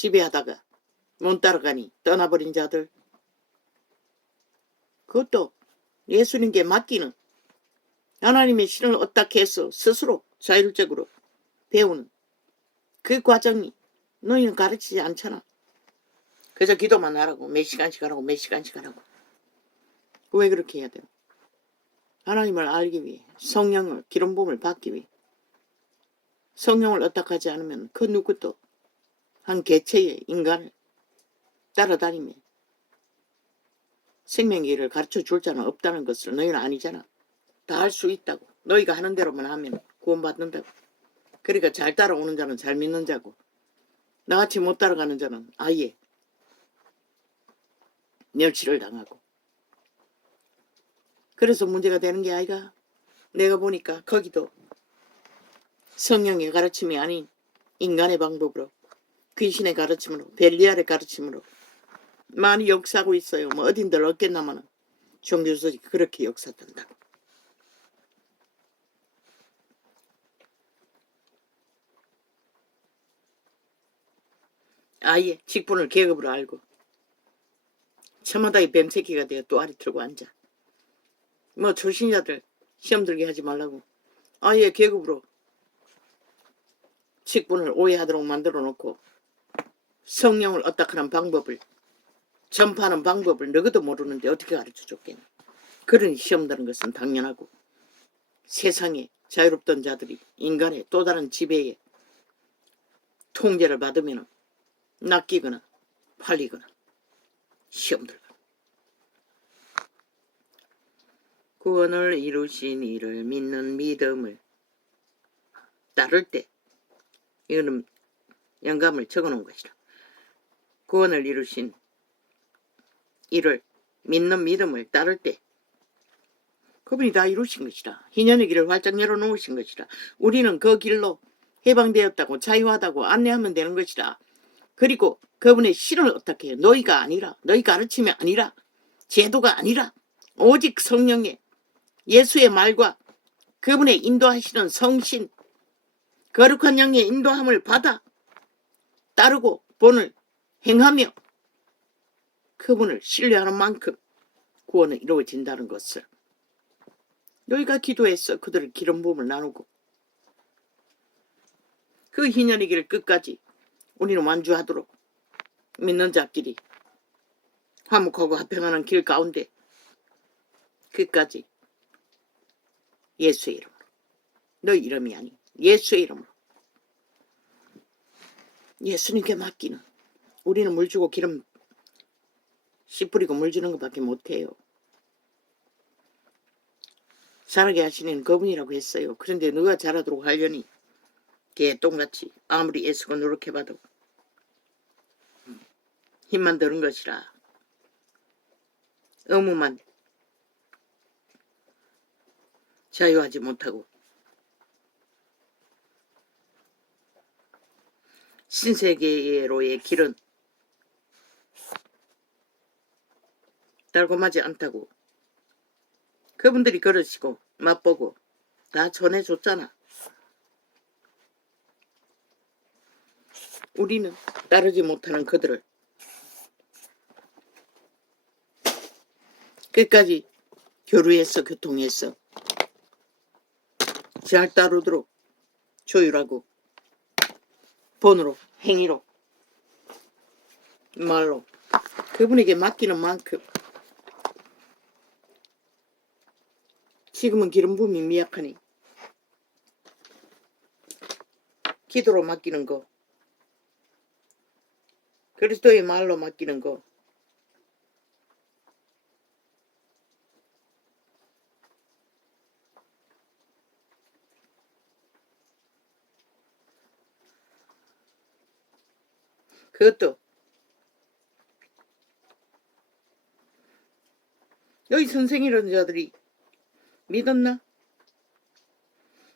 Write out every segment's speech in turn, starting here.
지배하다가 못 따라가니 떠나버린 자들, 그것도 예수님께 맡기는, 하나님의 신을 어떻게 해서 스스로 자율적으로 배우는 그 과정이 너희는 가르치지 않잖아. 그저 기도만 하라고, 몇 시간씩 하라고, 몇 시간씩 하라고. 왜 그렇게 해야 돼요? 하나님을 알기 위해, 성령을, 기름 부음을 받기 위해. 성령을 어떻게 하지 않으면 그 누구도 한 개체의 인간을 따라다니며 생명의 길을 가르쳐 줄 자는 없다는 것을 너희는 아니잖아. 다 할 수 있다고. 너희가 하는 대로만 하면 구원받는다고. 그러니까 잘 따라오는 자는 잘 믿는 자고, 나같이 못 따라가는 자는 아예 멸치를 당하고. 그래서 문제가 되는 게 아이가, 내가 보니까 거기도 성령의 가르침이 아닌 인간의 방법으로, 귀신의 가르침으로, 벨리알의 가르침으로 많이 역사하고 있어요. 뭐 어딘들 없겠나마는 종교수들이 그렇게 역사한다고. 아예 직분을 계급으로 알고 저마다의 뱀새끼가 되어 또 아리 틀고 앉아. 뭐 초신자들 시험 들게 하지 말라고 아예 계급으로 직분을 오해하도록 만들어 놓고, 성령을 어떻게 하는 방법을, 전파하는 방법을 너희도 모르는데 어떻게 가르쳐 줬겠니. 그러니 시험 드는 것은 당연하고, 세상에 자유롭던 자들이 인간의 또 다른 지배에 통제를 받으면 낚이거나 팔리거나 시험 들거나. 구원을 이루신 이를 믿는 믿음을 따를 때, 이거는 영감을 적어놓은 것이라. 구원을 이루신 이를 믿는 믿음을 따를 때 그분이 다 이루신 것이라. 희년의 길을 활짝 열어놓으신 것이라. 우리는 그 길로 해방되었다고, 자유하다고 안내하면 되는 것이라. 그리고 그분의 실을 어떻게 해요? 너희가 아니라, 너희 가르침이 아니라, 제도가 아니라 오직 성령의, 예수의 말과 그분의 인도하시는 성신, 거룩한 영의 인도함을 받아 따르고 본을 행하며 그분을 신뢰하는 만큼 구원은 이루어진다는 것을 너희가 기도해서 그들을 기름 부음을 나누고, 그 희년의 길을 끝까지 우리는 완주하도록 믿는 자끼리 화목하고 화평하는 길 가운데 끝까지 예수의 이름으로, 너희 이름이 아닌 예수의 이름으로 예수님께 맡기는, 우리는 물 주고 기름 씨 뿌리고 물 주는 것밖에 못해요. 자라게 하시는 그분이라고 했어요. 그런데 누가 자라도록 하려니 개똥같이 아무리 애쓰고 노력해봐도 힘만 드는 것이라. 의무만 자유하지 못하고 신세계로의 길은 달콤하지 않다고 그분들이 걸으시고 맛보고 다 전해줬잖아. 우리는 따르지 못하는 그들을 끝까지 교류해서 교통해서 잘 따르도록 조율하고 본으로, 행위로, 말로 그분에게 맡기는 만큼. 지금은 기름 부음이 미약하니 기도로 맡기는 거, 그리스도의 말로 맡기는 거, 그것도 너희 선생이라는 자들이 믿었나?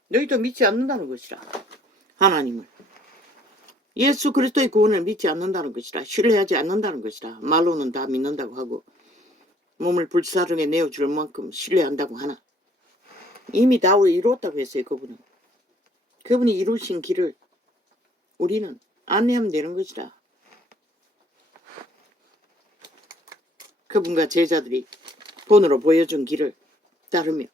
너희도 믿지 않는다는 것이라. 하나님을, 예수 그리스도의 구원을 믿지 않는다는 것이라. 신뢰하지 않는다는 것이라. 말로는 다 믿는다고 하고 몸을 불사르게 내어줄 만큼 신뢰한다고 하나 이미 다 이루었다고 했어요. 그분이 이루신 길을 우리는 안내하면 되는 것이라. 그분과 제자들이 본으로 보여준 길을 따르며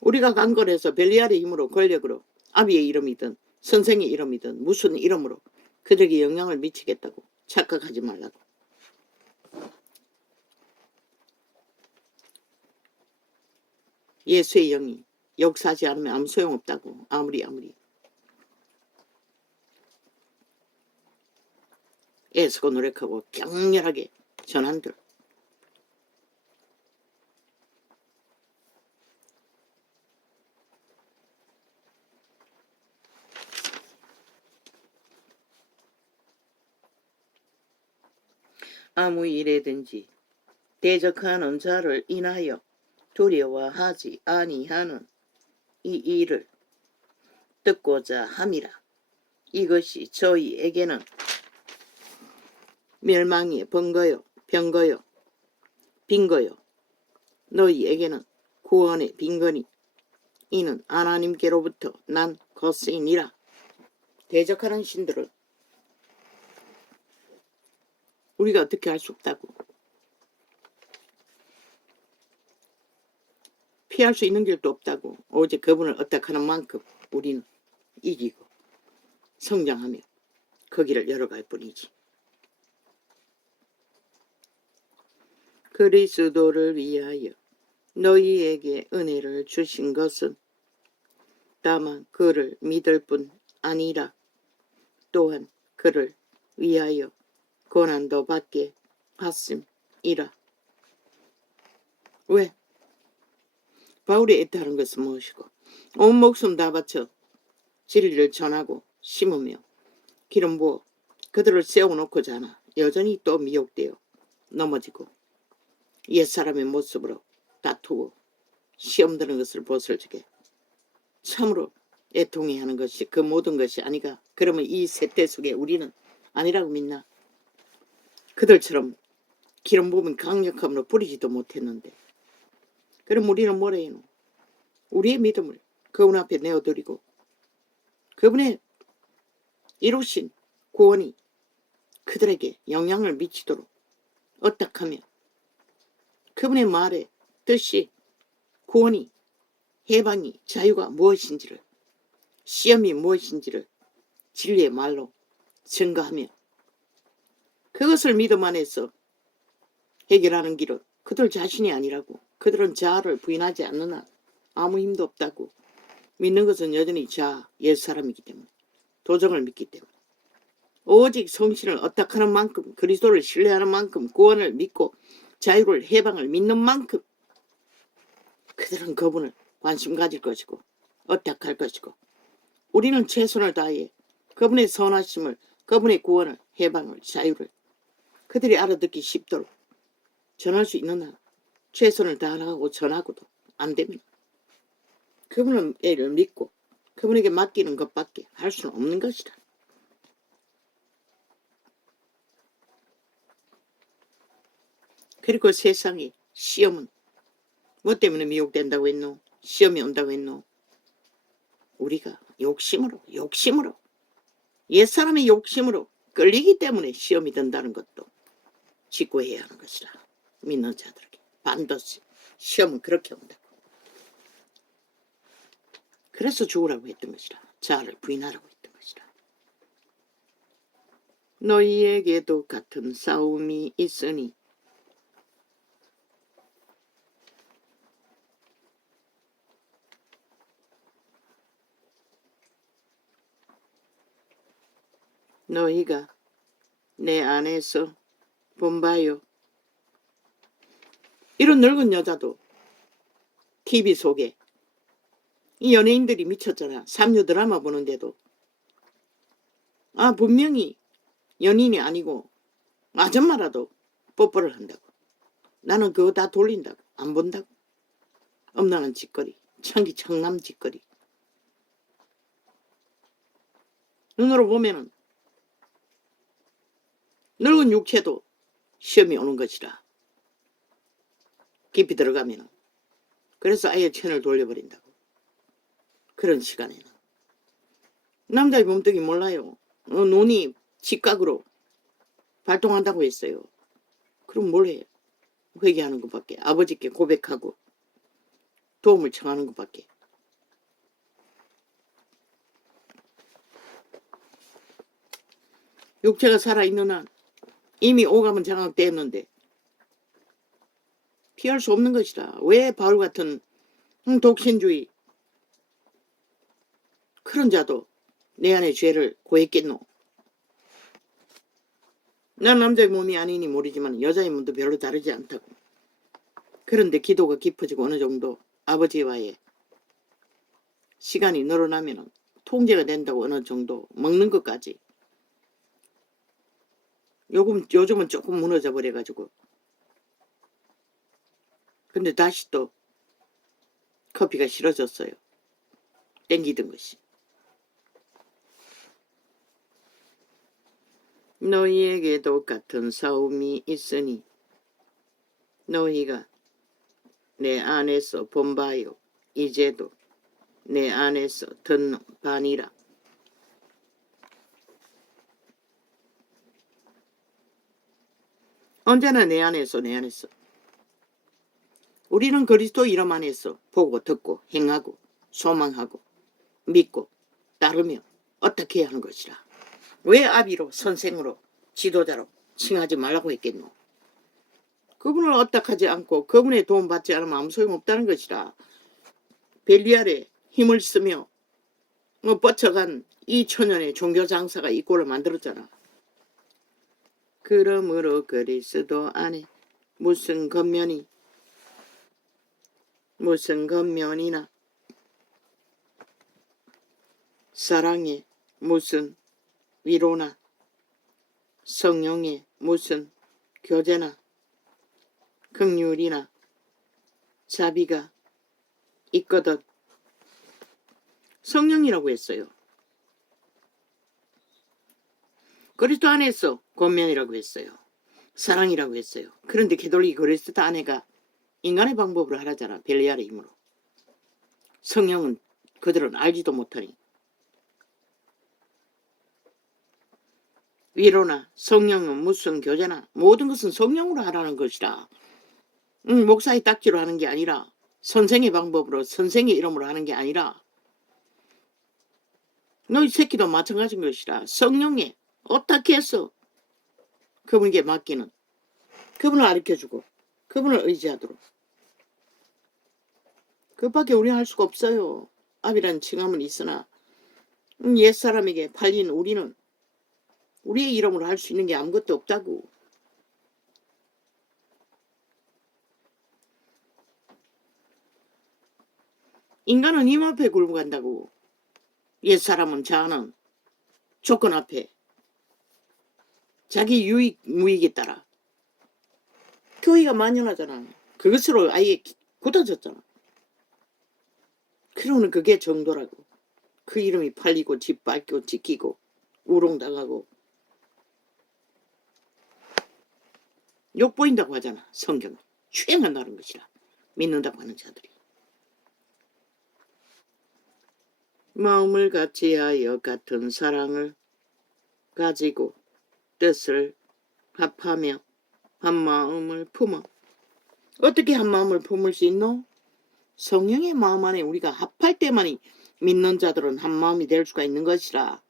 우리가 강건해서 벨리알의 힘으로 권력으로 아비의 이름이든 선생의 이름이든 무슨 이름으로 그들에게 영향을 미치겠다고 착각하지 말라고. 예수의 영이 역사하지 않으면 아무 소용없다고. 아무리 애쓰고 노력하고 격렬하게 전한들. 아무 일에든지 대적하는 자를 인하여 두려워하지 아니하는 이 일을 듣고자 함이라. 이것이 저희에게는 멸망의 번거요 병거요 빈거요 너희에게는 구원의 빈거니 이는 하나님께로부터 난 것이니라. 대적하는 신들을 우리가 어떻게 할 수 없다고. 피할 수 있는 길도 없다고. 오직 그분을 어떡하는 만큼 우리는 이기고 성장하며 그 길을 열어갈 뿐이지. 그리스도를 위하여 너희에게 은혜를 주신 것은 다만 그를 믿을 뿐 아니라 또한 그를 위하여 고난도 받게 하심이라. 왜? 바울이 애타하는 것은 무엇이고 온 목숨 다 바쳐 진리를 전하고 심으며 기름 부어 그들을 세워놓고자 하나 여전히 또 미혹되어 넘어지고 옛사람의 모습으로 다투고 시험 드는 것을 벗을지게 참으로 애통해 하는 것이 그 모든 것이 아니가. 그러면 이 세대 속에 우리는 아니라고 믿나? 그들처럼 기름 부으면 강력함으로 뿌리지도 못했는데 그럼 우리는 뭐라 해노? 우리의 믿음을 그분 앞에 내어드리고 그분의 이루신 구원이 그들에게 영향을 미치도록 어떡하며 그분의 말에 뜻이 구원이 해방이 자유가 무엇인지를 시험이 무엇인지를 진리의 말로 증거하며 그것을 믿음 안에서 해결하는 길은 그들 자신이 아니라고. 그들은 자아를 부인하지 않는 한 아무 힘도 없다고. 믿는 것은 여전히 자아 옛사람이기 때문에 도정을 믿기 때문에 오직 성신을 어떡하는 만큼 그리스도를 신뢰하는 만큼 구원을 믿고 자유를 해방을 믿는 만큼 그들은 그분을 관심 가질 것이고 어떡할 것이고 우리는 최선을 다해 그분의 선하심을 그분의 구원을 해방을 자유를 그들이 알아듣기 쉽도록 전할 수 있는 한 최선을 다하고 전하고도 안 되면 그분을 애를 믿고 그분에게 맡기는 것밖에 할 수는 없는 것이다. 그리고 세상에 시험은 뭐 때문에 미혹된다고 했노? 시험이 온다고 했노? 우리가 욕심으로 옛사람의 욕심으로 끌리기 때문에 시험이 든다는 것도 직구해야 하는 것이라. 믿는 자들에게 반드시 시험은 그렇게 온다고. 그래서 죽으라고 했던 것이라. 자아를 부인하라고 했던 것이라. 너희에게도 같은 싸움이 있으니 너희가 내 안에서 본바요. 이런 늙은 여자도 TV 속에 이 연예인들이 미쳤잖아. 삼류 드라마 보는데도 분명히 연인이 아니고 아줌마라도 뽀뽀를 한다고. 나는 그거 다 돌린다고. 안 본다고. 엄난한 짓거리. 청남 짓거리. 눈으로 보면은 늙은 육체도 시험이 오는 것이라. 깊이 들어가면은. 그래서 아예 채널 돌려버린다고. 그런 시간에는. 남자의 몸뚱이 몰라요. 눈이 직각으로 발동한다고 했어요. 그럼 뭘 해요? 회개하는 것밖에, 아버지께 고백하고 도움을 청하는 것밖에. 육체가 살아있는 한 이미 오감은 장악되었는데 피할 수 없는 것이라. 왜 바울 같은 독신주의 그런 자도 내 안에 죄를 고했겠노. 난 남자의 몸이 아니니 모르지만 여자의 몸도 별로 다르지 않다고. 그런데 기도가 깊어지고 어느 정도 아버지와의 시간이 늘어나면 통제가 된다고. 어느 정도 먹는 것까지. 요즘은 조금 무너져 버려가지고. 근데 다시 또 커피가 싫어졌어요. 땡기던 것이. 너희에게도 같은 싸움이 있으니 너희가 내 안에서 본 바요 이제도 내 안에서 듣는 바니라. 언제나 내 안에서. 우리는 그리스도 이름 안에서 보고 듣고 행하고 소망하고 믿고 따르며 어떻게 해야 하는 것이라. 왜 아비로 선생으로 지도자로 칭하지 말라고 했겠노. 그분을 어떡하지 않고 그분의 도움 받지 않으면 아무 소용없다는 것이라. 벨리알에 힘을 쓰며 뻗쳐간 이 초년의 종교장사가 이 꼴을 만들었잖아. 그러므로 그리스도 안에 무슨 겉면이나 사랑에 무슨 위로나 성령에 무슨 교제나 긍휼이나 자비가 있거든. 성령이라고 했어요. 그리스도 안에서 권면이라고 했어요. 사랑이라고 했어요. 그런데 게돌리 그리스도 안에가 인간의 방법으로 하라잖아. 벨리알의 힘으로. 성령은 그들은 알지도 못하니. 위로나 성령은 무슨 교제나 모든 것은 성령으로 하라는 것이라. 목사의 딱지로 하는 게 아니라 선생의 방법으로 선생의 이름으로 하는 게 아니라 너희 새끼도 마찬가지인 것이라. 성령에 어떻게 해서 그분에게 맡기는, 그분을 가르쳐주고 그분을 의지하도록. 그밖에 우리는 할 수가 없어요. 아비라는 칭함은 있으나 옛사람에게 팔린 우리는 우리의 이름으로 할 수 있는 게 아무것도 없다고. 인간은 힘 앞에 굴러간다고. 옛사람은 자아는 조건 앞에 자기 유익 무익에 따라 교회가 만연하잖아. 그것으로 아예 굳어졌잖아. 그러면 그게 정도라고. 그 이름이 팔리고 집 밟고 지키고 우롱당하고 욕보인다고 하잖아. 성경은 추행한다는 것이라. 믿는다고 하는 자들이. 마음을 같이하여 같은 사랑을 가지고 뜻을 합하며 한 마음을 품어. 어떻게 한 마음을 품을 수 있노? 성령의 마음 안에 우리가 합할 때만이 믿는 자들은 한 마음이 될 수가 있는 것이라.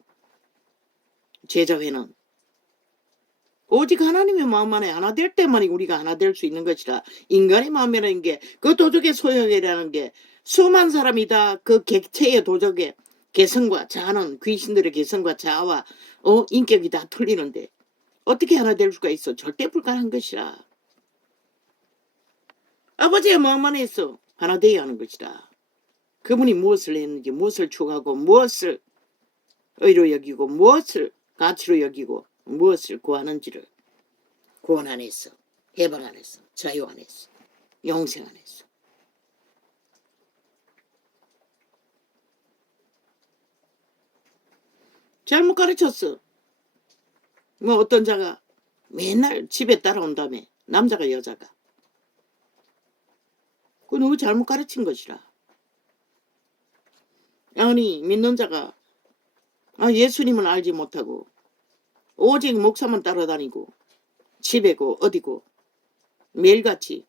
제자회는 오직 하나님의 마음 안에 하나 될 때만이 우리가 하나 될 수 있는 것이라. 인간의 마음이라는 게 그 도적의 소형이라는 게 수만 사람이 다 그 객체의 도적의 개성과 자아는 귀신들의 개성과 자아와 인격이 다 틀리는데 어떻게 하나 될 수가 있어? 절대 불가능한 것이라. 아버지의 마음 안에 있어 하나 되어야 하는 것이라. 그분이 무엇을 했는지, 무엇을 추구하고, 무엇을 의로 여기고, 무엇을 가치로 여기고, 무엇을 구하는지를 구원 안에서, 해방 안에서, 자유 안에서, 영생 안에서. 잘못 가르쳤어. 뭐 어떤 자가 맨날 집에 따라온다며. 남자가 여자가. 그거 누구 잘못 가르친 것이라. 아니 믿는 자가 예수님은 알지 못하고 오직 목사만 따라다니고 집에고 어디고 매일같이.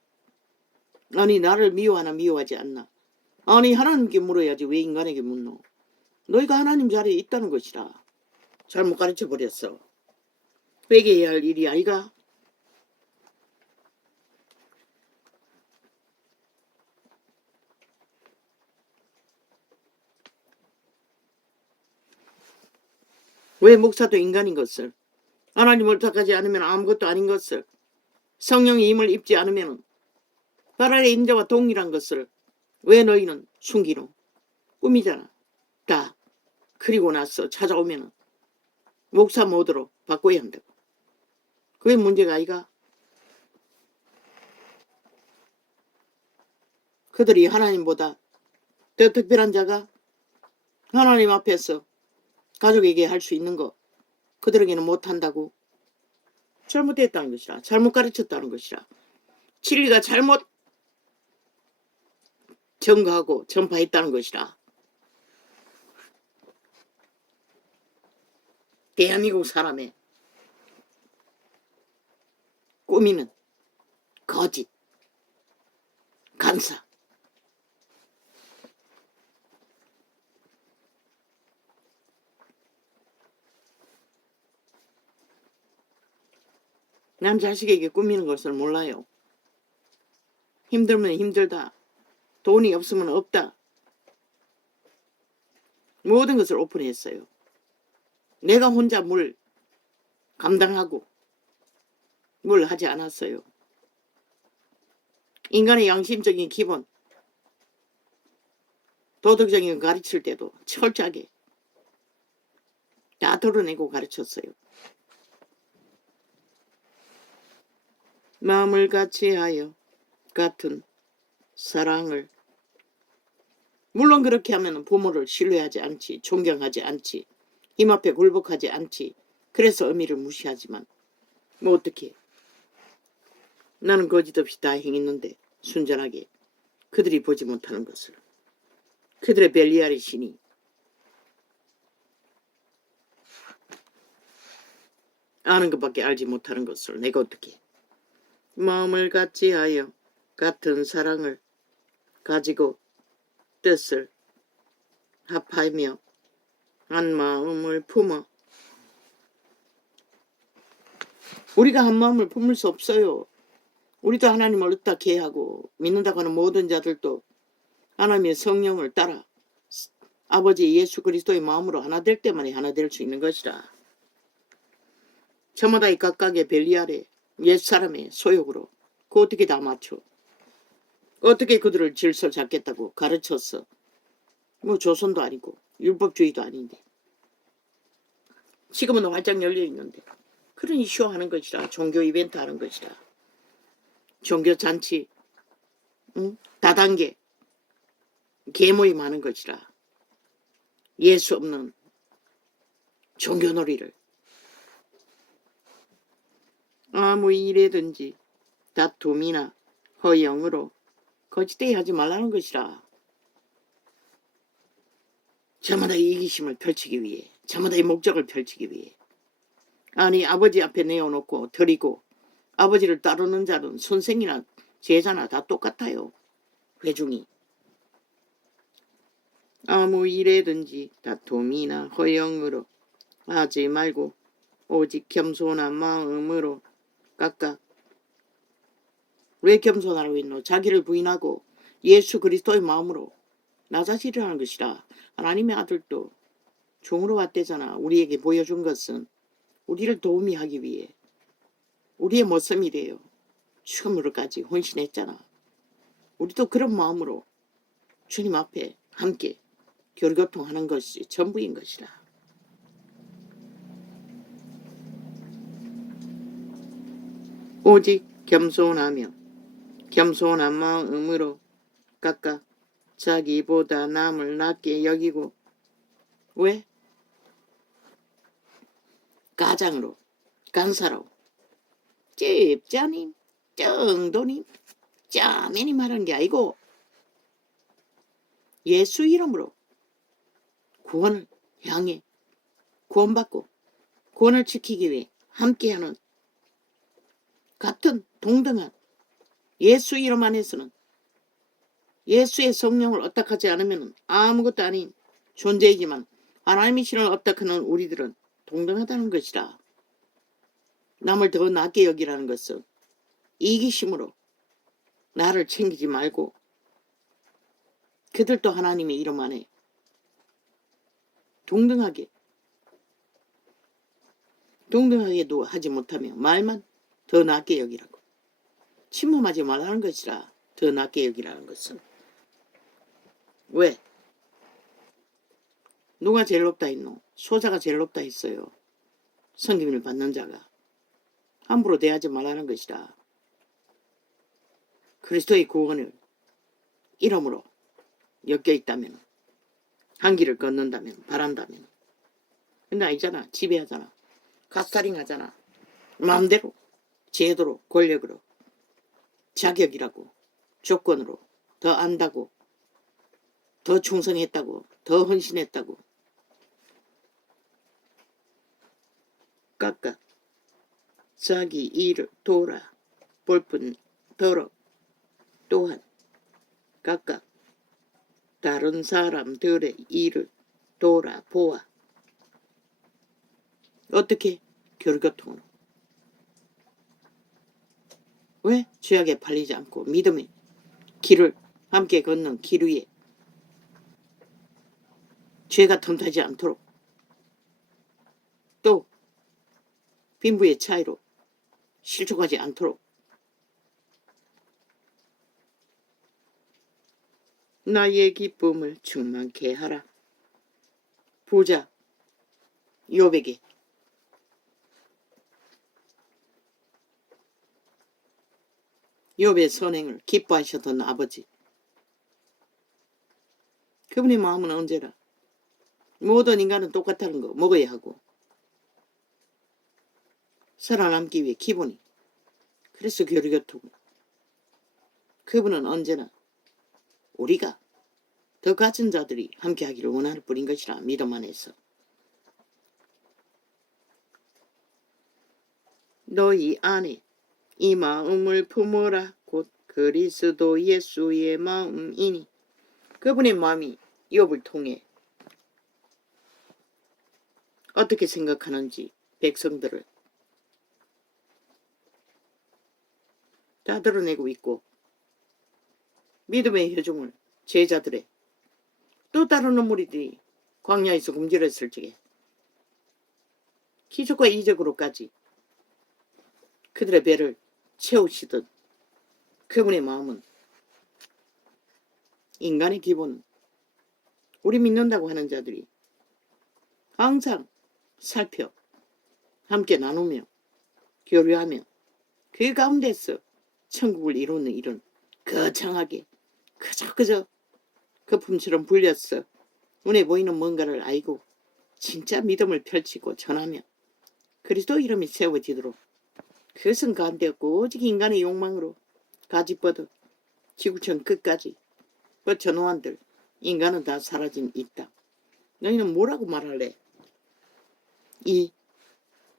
아니 나를 미워하나 미워하지 않나. 아니 하나님께 물어야지 왜 인간에게 묻노. 너희가 하나님 자리에 있다는 것이라. 잘못 가르쳐버렸어. 회개해야 할 일이 아이가. 왜 목사도 인간인 것을, 하나님을 택하지 않으면 아무것도 아닌 것을, 성령의 힘을 입지 않으면 바랄의 임자와 동일한 것을 왜 너희는 숨기노. 꿈이잖아. 다. 그리고 나서 찾아오면 목사 모드로 바꿔야 한다고. 그게 문제가 아이가. 그들이 하나님보다 더 특별한 자가 하나님 앞에서 가족에게 할 수 있는 거 그들에게는 못한다고. 잘못했다는 것이라. 잘못 가르쳤다는 것이라. 진리가 잘못 전가하고 전파했다는 것이라. 대한민국 사람의 꾸미는 거짓, 간사. 난 자식에게 꾸미는 것을 몰라요. 힘들면 힘들다. 돈이 없으면 없다. 모든 것을 오픈했어요. 내가 혼자 뭘 감당하고 뭘 하지 않았어요. 인간의 양심적인 기본, 도덕적인 거 가르칠 때도 철저하게 다 드러내고 가르쳤어요. 마음을 같이 하여 같은 사랑을. 물론 그렇게 하면 부모를 신뢰하지 않지, 존경하지 않지, 힘 앞에 굴복하지 않지. 그래서 의미를 무시하지만 뭐 어떻게. 나는 거짓없이 다 행했는데 순전하게. 그들이 보지 못하는 것을. 그들의 벨리알의 신이 아는 것밖에 알지 못하는 것을 내가 어떻게. 마음을 같이 하여 같은 사랑을 가지고 뜻을 합하며 한 마음을 품어. 우리가 한 마음을 품을 수 없어요. 우리도 하나님을 어떻게 하고 믿는다고 하는 모든 자들도 하나님의 성령을 따라 아버지 예수 그리스도의 마음으로 하나 될 때만이 하나 될 수 있는 것이라. 저마다의 각각의 벨리알의 옛사람의 소욕으로 그 어떻게 다 맞춰. 어떻게 그들을 질서 잡겠다고 가르쳤어. 뭐 조선도 아니고 율법주의도 아닌데. 지금은 활짝 열려있는데. 그런 이슈 하는 것이라. 종교 이벤트 하는 것이라. 종교 잔치, 다단계 계모임 하는 것이라. 예수 없는 종교놀이를. 아무 일에든지 다툼이나 허영으로 거짓되이 하지 말라는 것이라. 저마다의 이기심을 펼치기 위해, 저마다의 목적을 펼치기 위해. 아니 아버지 앞에 내어놓고 드리고 아버지를 따르는 자는 선생이나 제자나 다 똑같아요. 회중이. 아무 일에든지 다툼이나 허영으로 하지 말고 오직 겸손한 마음으로 각각. 왜 겸손하라고 했노? 자기를 부인하고 예수 그리스도의 마음으로 나자시려는 것이라. 하나님의 아들도 종으로 왔대잖아. 우리에게 보여준 것은 우리를 도움이 하기 위해 우리의 모습이 되어 죽음으로까지 헌신했잖아. 우리도 그런 마음으로 주님 앞에 함께 교류교통하는 것이 전부인 것이라. 오직 겸손하며 겸손한 마음으로 각각 자기보다 남을 낮게 여기고. 왜? 가장으로, 간사로, 집자님, 정도님, 짜면이 말하는 게 아니고 예수 이름으로 구원을 향해 구원받고 구원을 지키기 위해 함께하는 같은 동등한 예수 이름 안에서는 예수의 성령을 업닥하지 않으면 아무것도 아닌 존재이지만 하나님의 신을 업닥하는 우리들은 동등하다는 것이라. 남을 더 낮게 여기라는 것은 이기심으로 나를 챙기지 말고 그들도 하나님의 이름 안에 동등하게도 하지 못하며 말만 더 낮게 여기라고. 침범하지 말라는 것이라. 더 낮게 여기라는 것은. 왜? 누가 제일 높다 했노? 소자가 제일 높다 했어요. 성김을 받는 자가. 함부로 대하지 말라는 것이라. 그리스도의 구원을 이름으로 엮여 있다면, 한 길을 걷는다면, 바란다면. 근데 아니잖아. 지배하잖아. 갓살링 하잖아. 마음대로, 제도로, 권력으로, 자격이라고, 조건으로, 더 안다고, 더 충성했다고, 더 헌신했다고. 깎아 자기 일을 돌아 볼뿐 더러. 또한 각각 다른 사람들의 일을 돌아보아. 어떻게? 교류교통으로. 왜? 죄악에 팔리지 않고 믿음의 길을 함께 걷는 길 위에 죄가 틈타지 않도록, 또 빈부의 차이로 실족하지 않도록 나의 기쁨을 충만케 하라. 부자 욥에게 욥의 선행을 기뻐하셨던 아버지, 그분의 마음은 언제나 모든 인간은 똑같다는 거 먹어야 하고 살아남기 위해 기본이. 그래서 교류교통. 그분은 언제나 우리가 더 가진 자들이 함께하기를 원할 뿐인 것이라. 믿음 안에서. 너희 안에 이 마음을 품어라. 곧 그리스도 예수의 마음이니. 그분의 마음이 욥을 통해 어떻게 생각하는지 백성들을 다 드러내고 있고, 믿음의 혈중을 제자들의 또 다른 무리들이 광야에서 굶주렸을 적에 기적과 이적으로까지 그들의 배를 채우시던 그분의 마음은, 인간의 기본은 우리 믿는다고 하는 자들이 항상 살펴 함께 나누며 교류하며 그 가운데서 천국을 이루는 일은 거창하게 그저 거품처럼 불렸어 눈에 보이는 뭔가를 알고 진짜 믿음을 펼치고 전하며 그리스도 이름이 세워지도록, 그것은 가운데 오직 인간의 욕망으로 가지 뻗어 지구촌 끝까지 뻗쳐놓은들 인간은 다 사라진 이 땅. 너희는 뭐라고 말할래? 이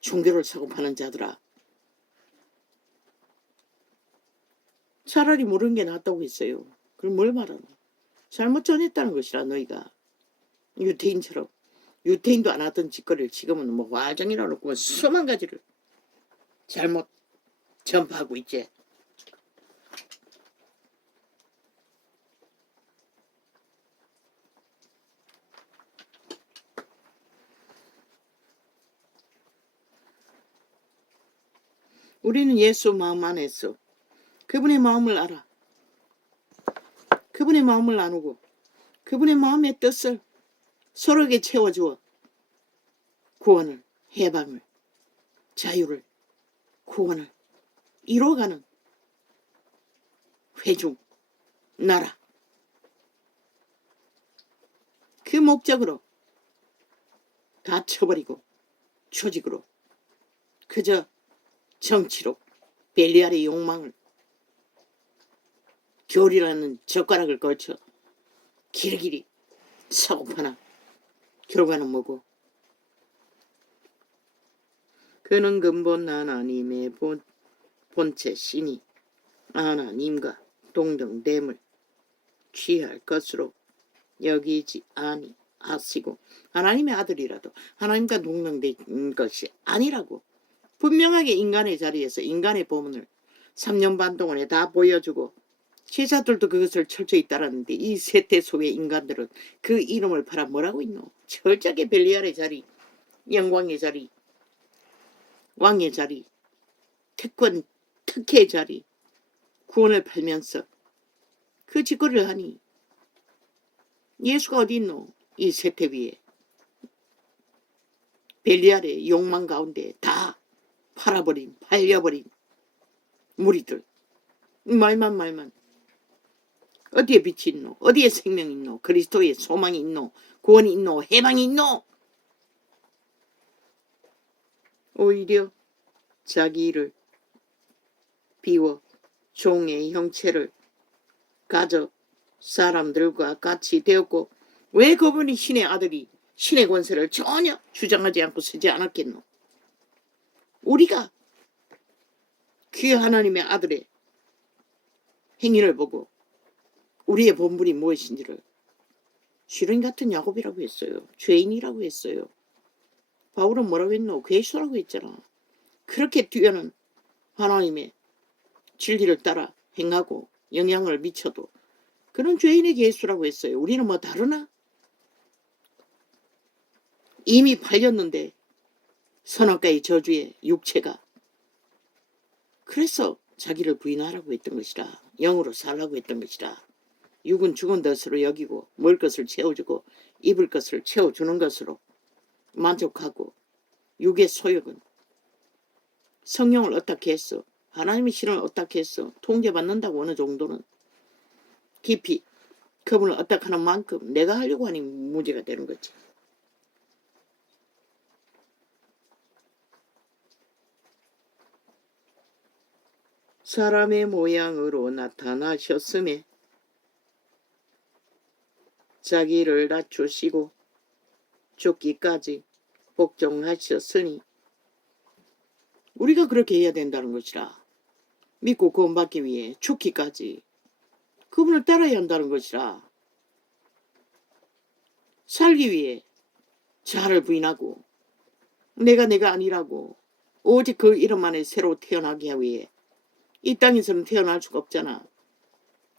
종교를 사고 파는 자들아. 차라리 모르는 게 낫다고 했어요. 그럼 뭘 말하노? 잘못 전했다는 것이라. 너희가 유태인처럼 유태인도 안 하던 짓거리를 지금은 뭐 와정이라 놓고 수만 가지를 잘못 전파하고 있지. 우리는 예수 마음 안에서 그분의 마음을 알아. 그분의 마음을 나누고 그분의 마음의 뜻을 서로에게 채워주어 구원을, 해방을, 자유를, 구원을 이루어가는 회중, 나라. 그 목적으로 다 쳐버리고 조직으로 그저 정치로 벨리알의 욕망을 교리라는 젓가락을 걸쳐 길이길이 사고파나 결과는 뭐고? 그는 근본 하나님의 본체 신이 하나님과 동등됨을 취할 것으로 여기지 아니하시고, 하나님의 아들이라도 하나님과 동등된 것이 아니라고 분명하게 인간의 자리에서 인간의 본분을 3년 반 동안에 다 보여주고, 제자들도 그것을 철저히 따랐는데 이 세태 속의 인간들은 그 이름을 팔아 뭐라고 있노? 철저하게 벨리알의 자리, 영광의 자리, 왕의 자리, 특권, 특혜의 자리, 구원을 팔면서 그 짓거리를 하니 예수가 어디 있노? 이 세태 위에 벨리알의 욕망 가운데 다 팔려버린 무리들. 말만 어디에 빛이 있노? 어디에 생명이 있노? 그리스도의 소망이 있노? 구원이 있노? 해방이 있노? 오히려 자기를 비워 종의 형체를 가져 사람들과 같이 되었고, 왜 그분이 신의 아들이 신의 권세를 전혀 주장하지 않고 쓰지 않았겠노? 우리가 그 하나님의 아들의 행위를 보고 우리의 본분이 무엇인지를 시른 같은 야곱이라고 했어요. 죄인이라고 했어요. 바울은 뭐라고 했노? 괴수라고 했잖아. 그렇게 뛰어난 하나님의 진리를 따라 행하고 영향을 미쳐도 그런 죄인의 괴수라고 했어요. 우리는 뭐 다르나? 이미 팔렸는데 선악과의 저주의 육체가, 그래서 자기를 부인하라고 했던 것이라, 영으로 살라고 했던 것이라. 육은 죽은 것으로 여기고 먹을 것을 채워주고 입을 것을 채워주는 것으로 만족하고, 육의 소욕은 성령을 어떻게 했어? 하나님의 신을 어떻게 했어? 통제받는다고 어느 정도는 깊이 그분을 어떻게 하는 만큼 내가 하려고 하니 문제가 되는 거지. 사람의 모양으로 나타나셨음에 자기를 낮추시고 죽기까지 복종하셨으니, 우리가 그렇게 해야 된다는 것이라. 믿고 구원받기 위해 죽기까지 그분을 따라야 한다는 것이라. 살기 위해 자아를 부인하고 내가 아니라고 오직 그 이름 안에 새로 태어나기 위해 이 땅에서는 태어날 수가 없잖아.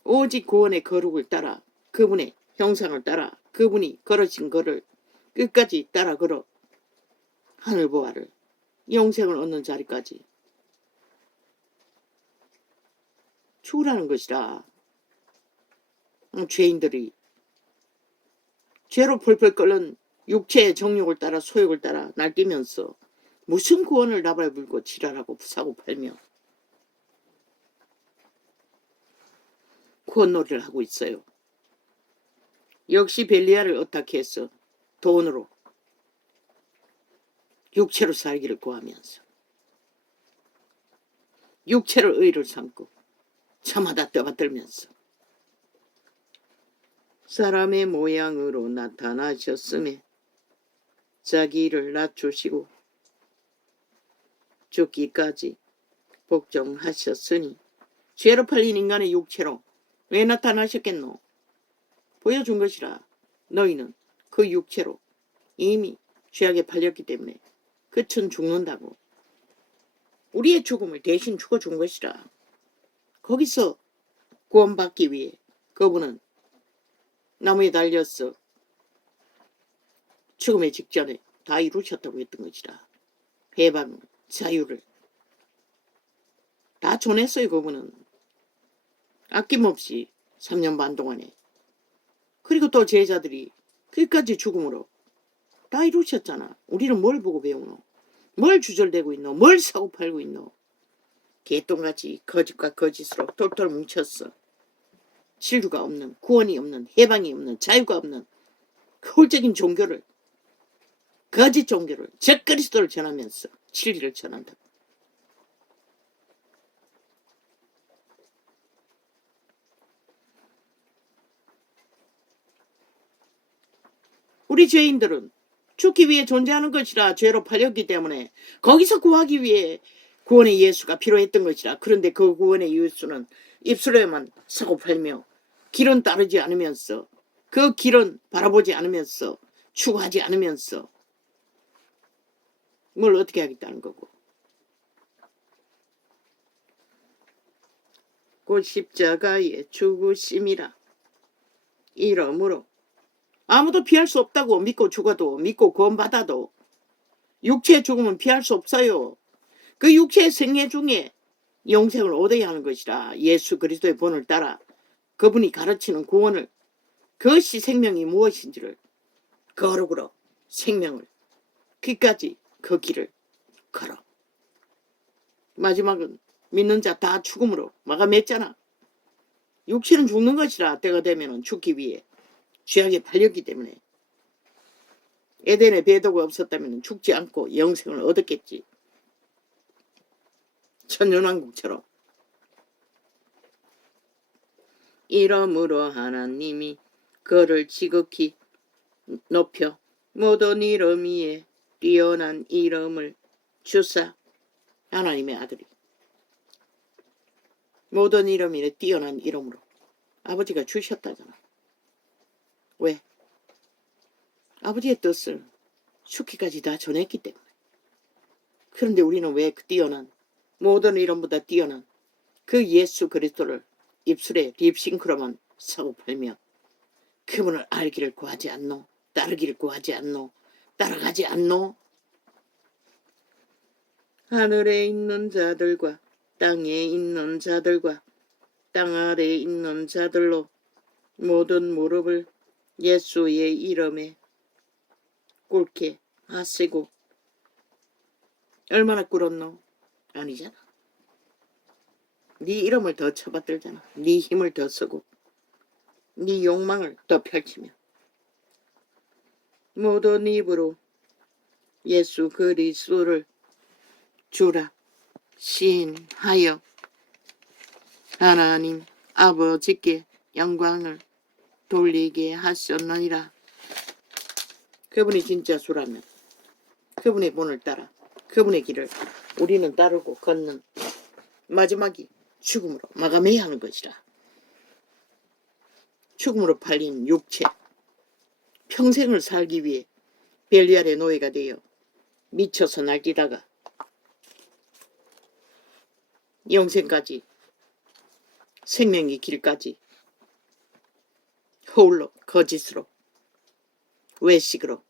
오직 구원의 거룩을 따라, 그분의 형상을 따라, 그분이 걸으신 거를 끝까지 따라 걸어 하늘보화를, 영생을 얻는 자리까지 죽으라는 것이라. 죄인들이 죄로 펄펄 끓는 육체의 정욕을 따라 소욕을 따라 날뛰면서 무슨 구원을 나발불고 지랄하고 부사고 팔며 구원놀이를 하고 있어요. 역시 벨리알을 어떻게 했어? 돈으로, 육체로 살기를 구하면서 육체를 의를 삼고 저마다 떠받들면서 사람의 모양으로 나타나셨음에 자기를 낮추시고 죽기까지 복종하셨으니, 죄로 팔린 인간의 육체로 왜 나타나셨겠노? 보여준 것이라. 너희는 그 육체로 이미 죄악에 팔렸기 때문에 그천 죽는다고. 우리의 죽음을 대신 죽어준 것이라. 거기서 구원받기 위해 그분은 나무에 달려서 죽음의 직전에 다 이루셨다고 했던 것이라. 해방, 자유를 다 전했어요. 그분은 아낌없이 3년 반 동안에. 그리고 또 제자들이 끝까지 죽음으로 다 이루셨잖아. 우리는 뭘 보고 배우노? 뭘 주절대고 있노? 뭘 사고팔고 있노? 개똥같이 거짓과 거짓으로 똘똘 뭉쳤어. 진리가 없는, 구원이 없는, 해방이 없는, 자유가 없는 홀적인 종교를, 거짓 종교를, 적그리스도를 전하면서 진리를 전한다. 우리 죄인들은 죽기 위해 존재하는 것이라 죄로 팔렸기 때문에 거기서 구하기 위해 구원의 예수가 필요했던 것이라. 그런데 그 구원의 예수는 입술에만 사고 팔며 길은 따르지 않으면서, 그 길은 바라보지 않으면서, 추구하지 않으면서 뭘 어떻게 하겠다는 거고. 곧 십자가의 죽으심이라. 이러므로 아무도 피할 수 없다고. 믿고 죽어도, 믿고 구원받아도 육체의 죽음은 피할 수 없어요. 그 육체의 생애 중에 영생을 얻어야 하는 것이라. 예수 그리스도의 본을 따라 그분이 가르치는 구원을, 그것이 생명이 무엇인지를 거룩으로 생명을 끝까지 그 길을 걸어. 마지막은 믿는 자 다 죽음으로 마감했잖아. 육체는 죽는 것이라. 때가 되면 죽기 위해 죄악에 팔렸기 때문에. 에덴에 배도가 없었다면 죽지 않고 영생을 얻었겠지. 천년왕국처럼. 이러므로 하나님이 그를 지극히 높여 모든 이름 위에 뛰어난 이름을 주사. 하나님의 아들이 모든 이름 위에 뛰어난 이름으로 아버지가 주셨다잖아. 왜? 아버지의 뜻을 죽기까지 다 전했기 때문에. 그런데 우리는 왜 그 뛰어난, 모든 이름보다 뛰어난 그 예수 그리스도를 입술에 립싱크로만 사고 팔며 그분을 알기를 구하지 않노? 따르기를 구하지 않노? 따라가지 않노? 하늘에 있는 자들과 땅에 있는 자들과 땅 아래에 있는 자들로 모든 무릎을 예수의 이름에 꿇게 하시고. 얼마나 꿇었노? 아니잖아. 네 이름을 더 쳐받들잖아. 네 힘을 더 쓰고 네 욕망을 더 펼치며 모든 입으로 예수 그리스도를 주라 시인하여 하나님 아버지께 영광을 돌리게 하셨느니라. 그분이 진짜 주라면 그분의 본을 따라 그분의 길을 우리는 따르고 걷는 마지막이 죽음으로 마감해야 하는 것이라. 죽음으로 팔린 육체, 평생을 살기 위해 벨리알의 노예가 되어 미쳐서 날뛰다가 영생까지, 생명의 길까지 허울로, 거짓으로, 외식으로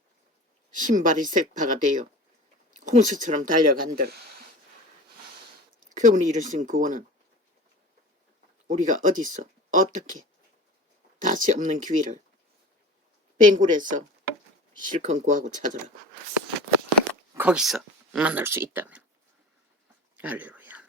신발이 색파가 되어 홍수처럼 달려간들 그분이 이루신 구원은 우리가 어디서 어떻게 다시 없는 기회를 뱅굴에서 실컷 구하고 찾으라고. 거기서 만날 수 있다면. 할렐루야.